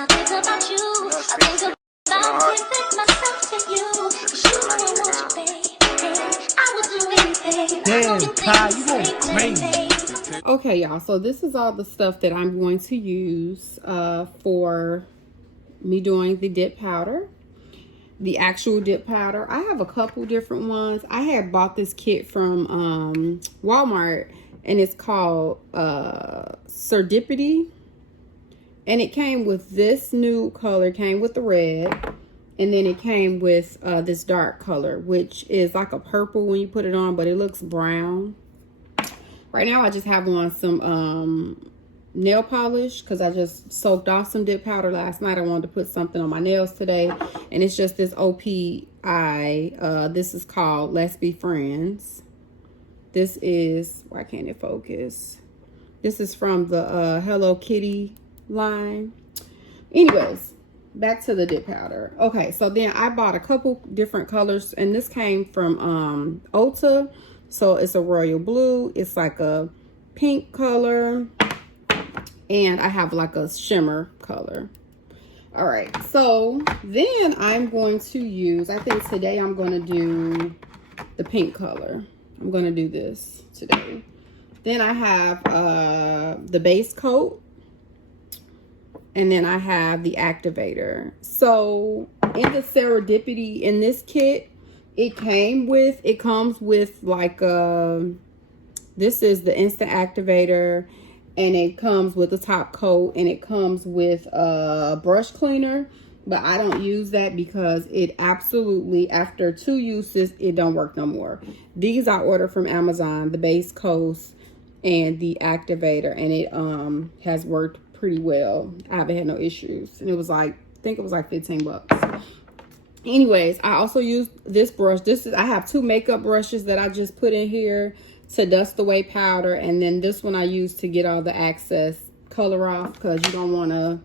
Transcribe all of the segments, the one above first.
I think about you, I think about giving myself to you. 'Cause you know I want you, baby. I would do anything. Damn, Ty, you going crazy. Okay, y'all, so this is all the stuff that I'm going to use for me doing the dip powder. The actual dip powder. I have a couple different ones. I had bought this kit from Walmart, and it's called Serendipity. And it came with this nude color, came with the red, and then it came with this dark color, which is like a purple when you put it on, but it looks brown. Right now, I just have on some nail polish because I just soaked off some dip powder last night. I wanted to put something on my nails today, and it's just this OPI. This is called Let's Be Friends. This is, why can't it focus? This is from the Hello Kitty line. Anyways, back to the dip powder. Okay, so then I bought a couple different colors, and this came from Ulta. So it's a royal blue, it's like a pink color, and I have like a shimmer color. All right, so then I'm going to use, I think today I'm going to do the pink color. I'm going to do this today. Then I have the base coat, and then I have the activator. So in the Serendipity, in this kit, it comes with like this is the instant activator, and it comes with a top coat, and it comes with a brush cleaner, but I don't use that because it absolutely, after 2 uses, it don't work no more. These I ordered from Amazon, the base coat and the activator, and it has worked pretty well. I haven't had no issues, and it was like, I think it was like 15 bucks. Anyways, I also used this brush. I have 2 makeup brushes that I just put in here to dust away powder, and then this one I use to get all the excess color off, because you don't want to,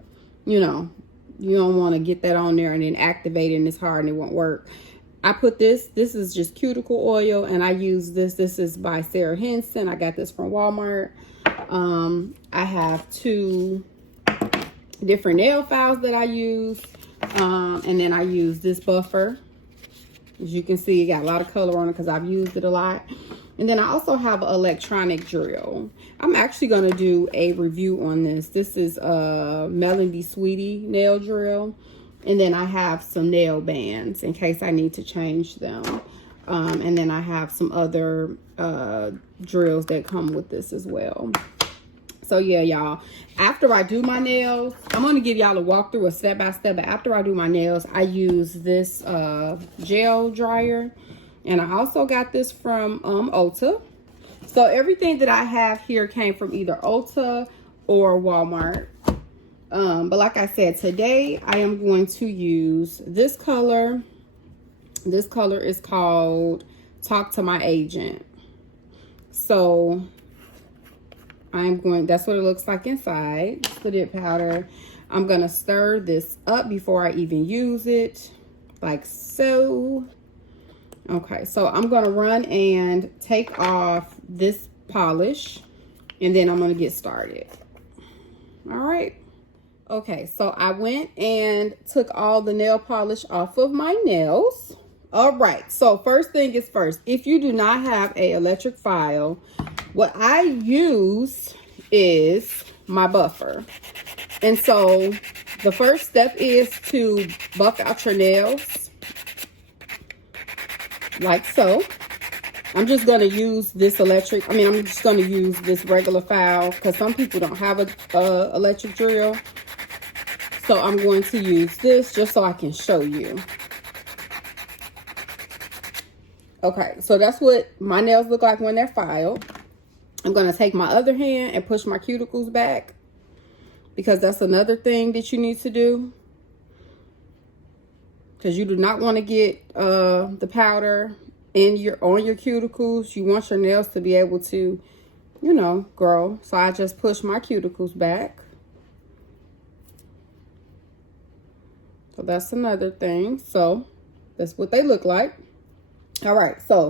you don't want to get that on there and then activate it and it's hard and it won't work. I put this is just cuticle oil, and I use this is by Sarah Henson. I got this from Walmart. I have 2 different nail files that I use, and then I use this buffer. As you can see, it got a lot of color on it because I've used it a lot. And then I also have an electronic drill. I'm actually going to do a review on this. This is a Melody Sweetie nail drill. And then I have some nail bands in case I need to change them. And then I have some other drills that come with this as well. So yeah, y'all, after I do my nails, I'm going to give y'all a walkthrough, a step-by-step. But after I do my nails, I use this gel dryer. And I also got this from Ulta. So everything that I have here came from either Ulta or Walmart. But like I said, today I am going to use this color. This color is called Talk to My Agent. So that's what it looks like inside. It's the dip powder. I'm going to stir this up before I even use it, like so. Okay, so I'm going to run and take off this polish, and then I'm going to get started. All right. Okay, so I went and took all the nail polish off of my nails. All right, so first thing is first. If you do not have an electric file, what I use is my buffer. And so the first step is to buff out your nails. Like so. I'm just going to use this I'm just going to use this regular file because some people don't have a electric drill. So I'm going to use this just so I can show you. Okay, so that's what my nails look like when they're filed. I'm going to take my other hand and push my cuticles back, because that's another thing that you need to do. Because you do not want to get the powder on your cuticles. You want your nails to be able to, grow. So I just push my cuticles back. So that's another thing. So that's what they look like. All right, so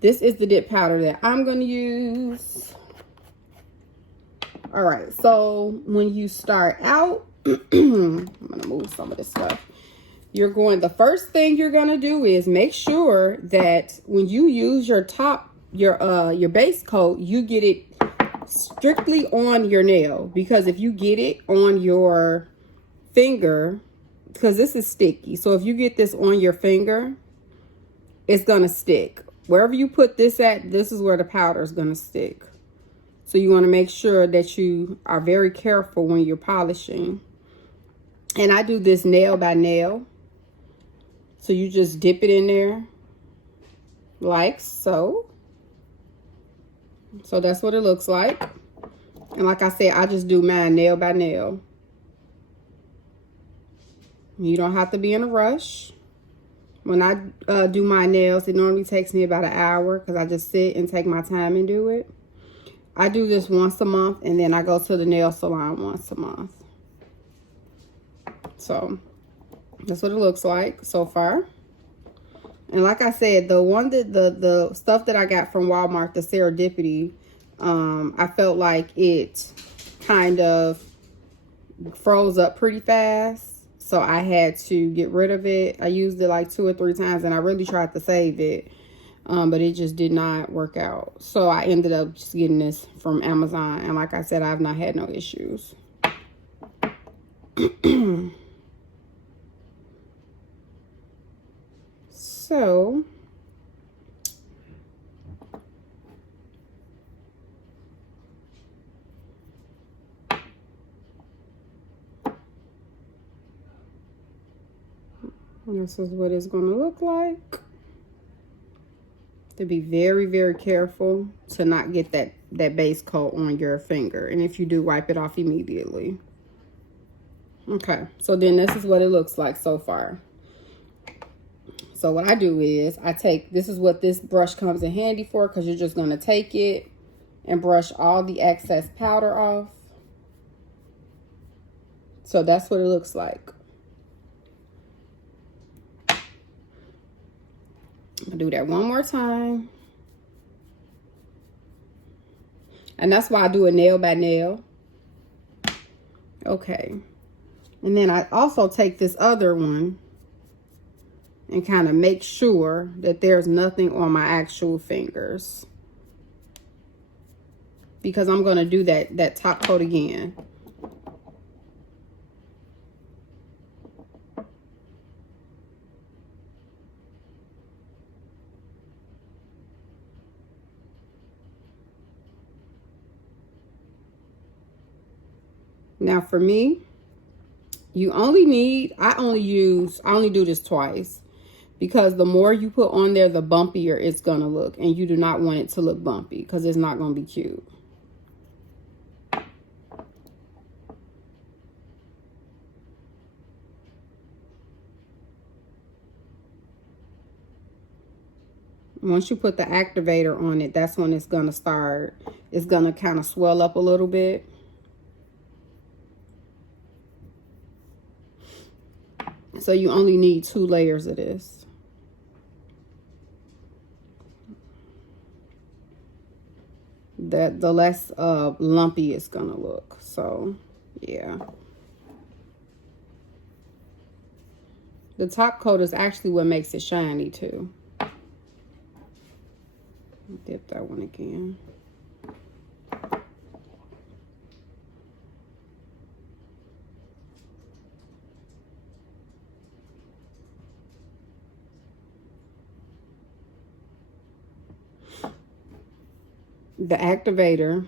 this is the dip powder that I'm going to use. All right, so when you start out, I'm gonna move some of this stuff. The first thing you're gonna do is make sure that when you use your base coat, you get it strictly on your nail, because if you get it on your finger, because this is sticky, so if you get this on your finger, it's gonna stick. Wherever you put this at, this is where the powder is gonna stick. So you want to make sure that you are very careful when you're polishing. And I do this nail by nail. So you just dip it in there like so. So that's what it looks like. And like I said, I just do mine nail by nail. You don't have to be in a rush. When I do my nails, it normally takes me about an hour because I just sit and take my time and do it. I do this once a month, and then I go to the nail salon once a month. So that's what it looks like so far. And like I said, the stuff that I got from Walmart, the serendipity, I felt like it kind of froze up pretty fast. So I had to get rid of it. I used it like 2 or 3 times, and I really tried to save it. But it just did not work out. So I ended up just getting this from Amazon. And like I said, I've not had no issues. So this is what it's going to look like. To be very, very careful to not get that base coat on your finger. And if you do, wipe it off immediately. Okay, so then this is what it looks like so far. So what I do is this is what this brush comes in handy for, because you're just going to take it and brush all the excess powder off. So that's what it looks like. I'll do that one more time. And that's why I do a nail by nail. Okay. And then I also take this other one and kind of make sure that there's nothing on my actual fingers, because I'm going to do that top coat again. Now for me, I only do this twice, because the more you put on there, the bumpier it's gonna look, and you do not want it to look bumpy because it's not gonna be cute. Once you put the activator on it, that's when it's gonna kind of swell up a little bit. So you only need 2 layers of this. The less lumpy it's gonna look. So yeah. The top coat is actually what makes it shiny too. Dip that one again. The activator,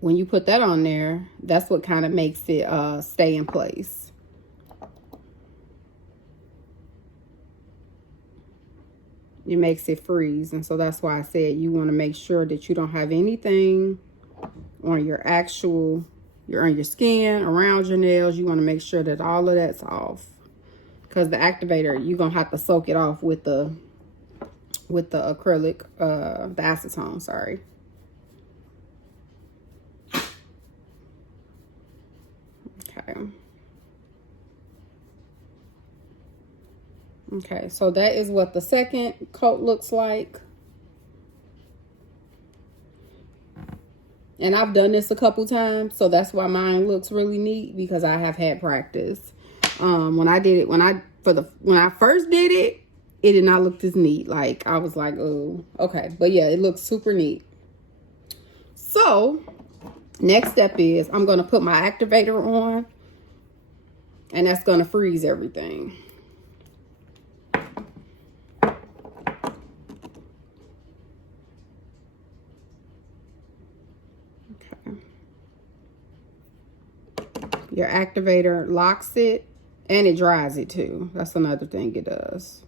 when you put that on there, that's what kind of makes it stay in place. It makes it freeze. And so that's why I said you want to make sure that you don't have anything on your skin, around your nails. You want to make sure that all of that's off, because the activator, you're gonna have to soak it off with the acrylic, the acetone, sorry. Okay, so that is what the second coat looks like. And I've done this a couple times, so that's why mine looks really neat, because I have had practice. When I did it, when I first did it, it did not look this neat. Like, I was like, oh, okay. But yeah, it looks super neat. So next step is I'm going to put my activator on, and that's going to freeze everything. Your activator locks it, and it dries it too. That's another thing it does.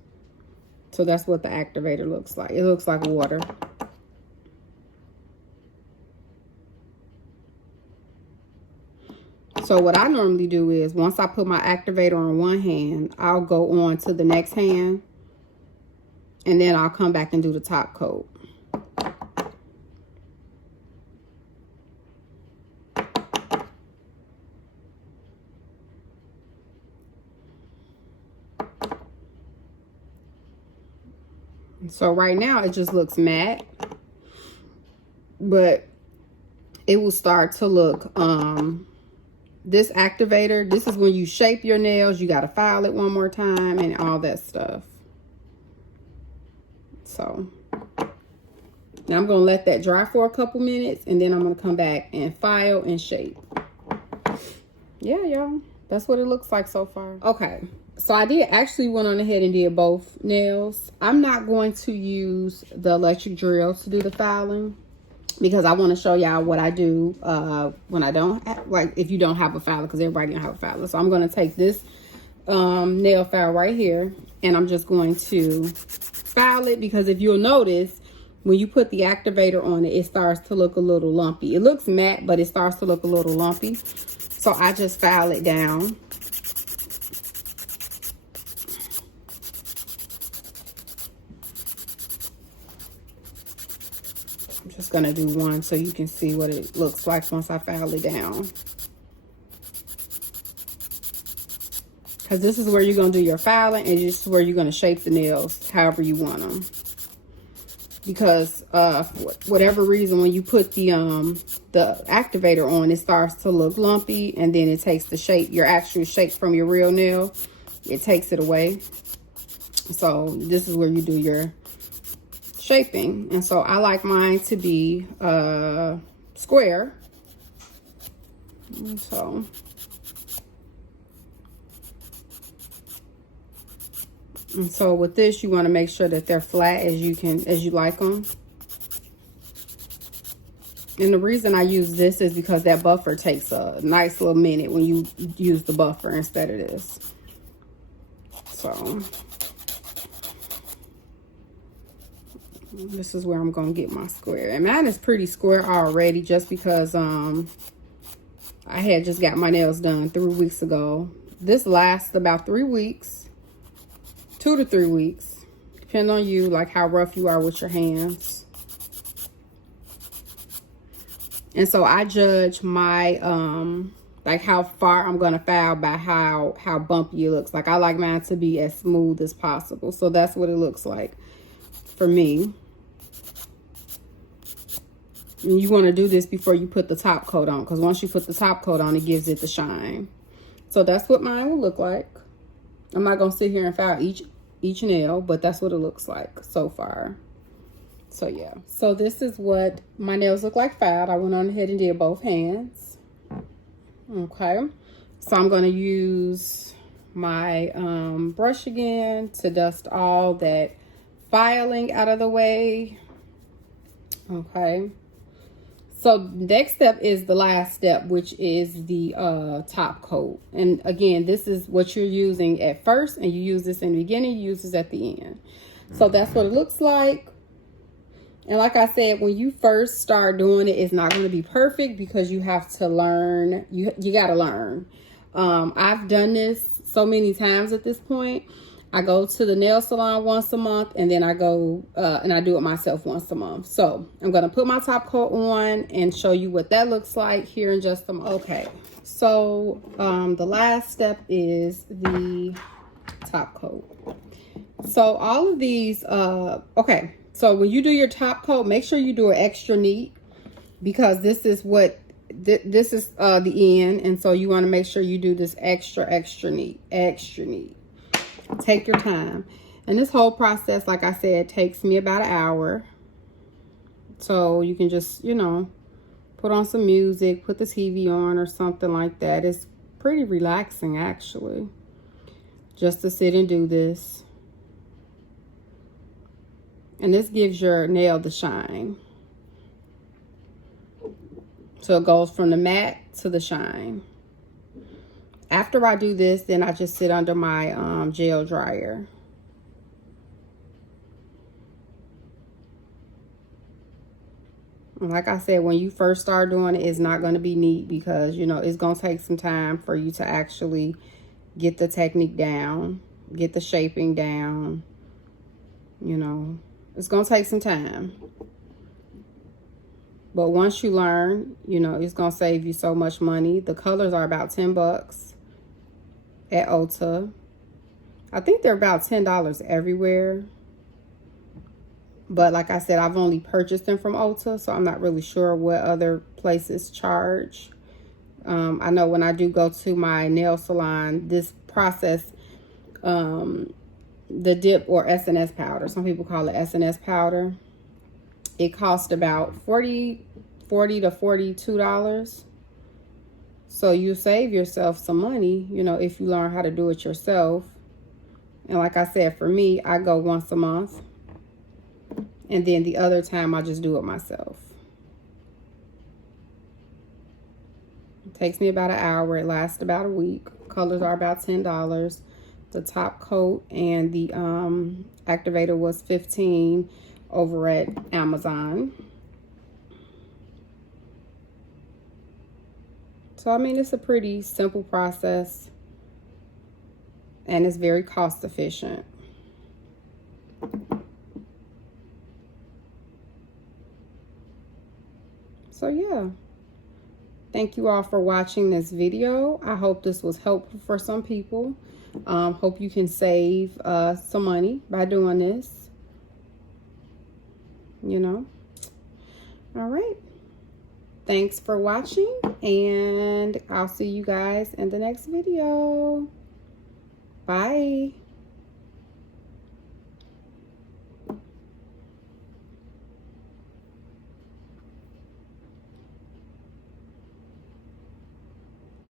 So that's what the activator looks like. It looks like water. So what I normally do is, once I put my activator on one hand, I'll go on to the next hand, and then I'll come back and do the top coat. So right now it just looks matte, but it will start to look, this activator, this is when you shape your nails, you got to file it one more time and all that stuff. So now I'm going to let that dry for a couple minutes, and then I'm going to come back and file and shape. Yeah, y'all, that's what it looks like so far. Okay. So I did actually went on ahead and did both nails. I'm not going to use the electric drill to do the filing, because I want to show y'all what I do when I don't have, like, if you don't have a filer, because everybody gonna have a filer. So I'm going to take this nail file right here, and I'm just going to file it, because if you'll notice, when you put the activator on it, it starts to look a little lumpy. It looks matte, but it starts to look a little lumpy. So I just file it down. I'm just going to do one so you can see what it looks like once I file it down. Because this is where you're going to do your filing, and this is where you're going to shape the nails however you want them. Because for whatever reason, when you put the activator on, it starts to look lumpy, and then it takes the shape, your actual shape from your real nail, it takes it away. So this is where you do your shaping. And so I like mine to be square. And so with this, you want to make sure that they're flat as you like them. And the reason I use this is because that buffer takes a nice little minute when you use the buffer instead of this. So this is where I'm going to get my square. And mine is pretty square already, just because I had just got my nails done 3 weeks ago. This lasts about 3 weeks. 2 to 3 weeks, depending on you, like how rough you are with your hands. And so I judge my like how far I'm gonna file by how bumpy it looks. Like, I like mine to be as smooth as possible, so that's what it looks like for me. And you want to do this before you put the top coat on, because once you put the top coat on, it gives it the shine. So that's what mine will look like. I'm not going to sit here and file each nail, but that's what it looks like so far. So yeah. So this is what my nails look like filed. I went on ahead and did both hands. Okay. So I'm going to use my brush again to dust all that filing out of the way. Okay. So next step is the last step, which is the top coat. And again, this is what you're using at first, and you use this in the beginning, you use this at the end. So that's what it looks like. And like I said, when you first start doing it, it's not going to be perfect, because you have to learn. You got to learn. I've done this so many times at this point. I go to the nail salon once a month, and then I go and I do it myself once a month. So I'm going to put my top coat on and show you what that looks like here in just a moment. Okay, so the last step is the top coat. So all of these, okay, so when you do your top coat, make sure you do it extra neat. because this is what this is the end, and so you want to make sure you do this extra neat. Take your time. And this whole process, like I said, takes me about an hour. So you can just, you know, put on some music, put the TV on or something like that. It's pretty relaxing, actually, just to sit and do this. And this gives your nail the shine. So it goes from the matte to the shine. After I do this, then I just sit under my gel dryer. Like I said, when you first start doing it, it's not going to be neat because, you know, it's going to take some time for you to actually get the technique down, get the shaping down. You know, it's going to take some time. But once you learn, you know, it's going to save you so much money. The colors are about 10 bucks at Ulta. I think they're about $10 everywhere. But like I said, I've only purchased them from Ulta, so I'm not really sure what other places charge. I know when I do go to my nail salon, this process, the dip or SNS powder, some people call it SNS powder, it costs about $40 to $42. So you save yourself some money, you know, if you learn how to do it yourself. And like I said, for me, I go once a month. And then the other time, I just do it myself. It takes me about an hour. It lasts about a week. Colors are about $10. The top coat and the activator was $15 over at Amazon. So, I mean, it's a pretty simple process. And it's very cost efficient. So yeah, thank you all for watching this video. I hope this was helpful for some people. Hope you can save some money by doing this, you know. All right. Thanks for watching, and I'll see you guys in the next video. Bye.